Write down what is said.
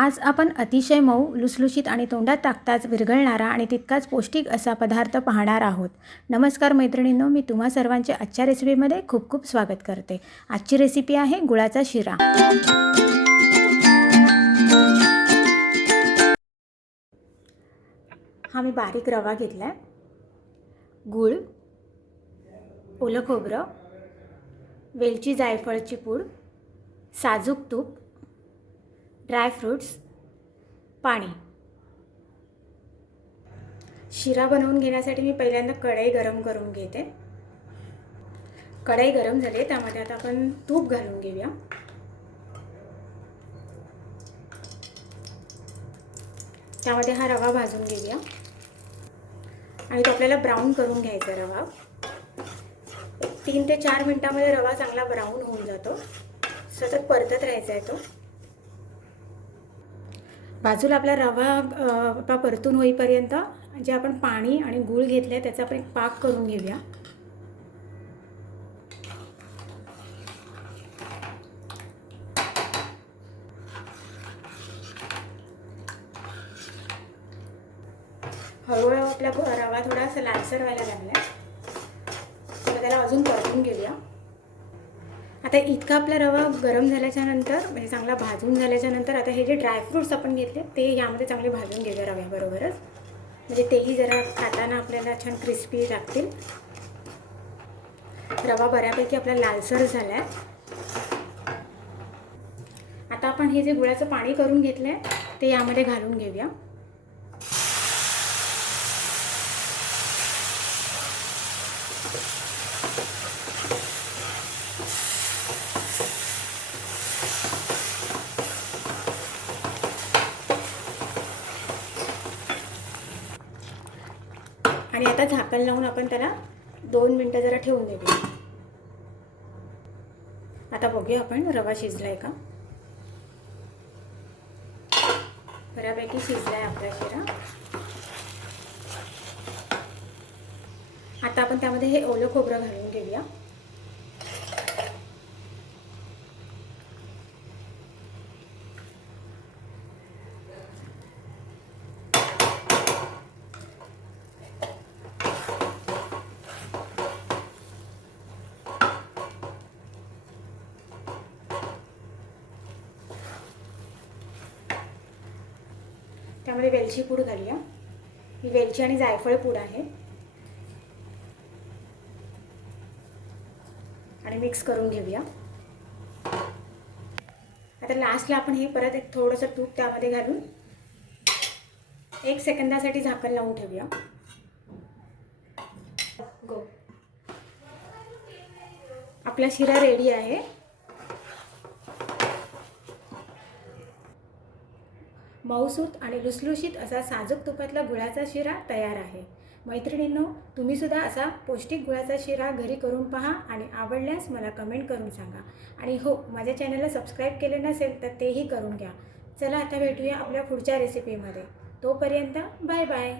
आज आपण अतिशय मऊ, लुसलुशीत आणि तोंडात टाकताच विरघळणारा आणि तितकाच पौष्टिक असा पदार्थ पाहणार आहोत. नमस्कार मैत्रिणींनो, मी तुम्हा सर्वांचे आजच्या रेसिपीमध्ये खूप खूप स्वागत करते. आजची रेसिपी आहे गुळाचा शिरा. हा मी बारीक रवा घेतला आहे, गूळ, ओलं खोबरं, वेलची जायफळची पूड, साजूक तूप, ड्रायफ्रूट्स, पाणी. शिरा बनवून घेण्यासाठी मी पहिल्यांदा कढई गरम करून घेते. कढई गरम झाली, त्यामध्ये आता आपण तूप घालून घेऊया. त्यामध्ये हा रवा भाजून घेऊया आणि तो आपल्याला ब्राऊन करून घ्यायचा रवा. 3 ते 4 मिनिटांमध्ये रवा चांगला ब्राऊन होऊन जातो. सतत परतत राहायचा आहे तो. बाजूला आपला रवा परतून होईपर्यंत जे आपण पाणी आणि गूळ घेतले त्याचा आपण एक पाक करून घेऊया. हळूहळू आपला रवा थोडासा लालसर व्हायला लागला, तर त्याला अजून परतून घेऊया. आता इतका आपला रवा गरम झाल्याच्या नंतर, म्हणजे चांगला भाजून झाल्याच्या नंतर, आता हे जे ड्रायफ्रूट्स आपण घेतले ते यामध्ये चांगले भाजून घेऊया रव्याबरोबरच, म्हणजे तेही जरा खाताना आपल्याला छान क्रिस्पी लागतील. रवा बऱ्यापैकी आपला लालसर झाला आहे. आता आपण हे जे गुळाचं पाणी करून घेतलं आहे ते यामध्ये घालून घेऊया. आणि आता झाकण लावून आपण त्याला 2 मिनिटं जरा ठेवून देऊया. आता बघूया आपण रवा शिजलाय का. बऱ्यापैकी शिजलाय आपला शिरा. आता आपण त्यामध्ये हे ओलं खोबरं घालून घेऊया. त्यामध्ये वेलची पूड घालूया. ही वेलची आणि जायफळ पूड आहे. आणि मिक्स करून घेऊया. आता लास्टला आपण हे परत एक थोडंसं तूप त्यामध्ये घालून 1 सेकंदासाठी झाकण लावून ठेवूया. आपला शिरा रेडी आहे. मऊसूत आणि लुसलुशीत असा साजूक तुपातला गुळाचा शिरा तयार आहे. मैत्रिणींनो, तुम्ही सुद्धा असा पौष्टिक गुळाचा शिरा घरी करून पहा आणि आवडल्यास मला कमेंट करून सांगा. आणि हो, माझ्या चॅनलला सबस्क्राईब केले नसेल तर तेही करून घ्या. चला आता भेटूया आपल्या पुढच्या रेसिपीमध्ये. तोपर्यंत बाय बाय.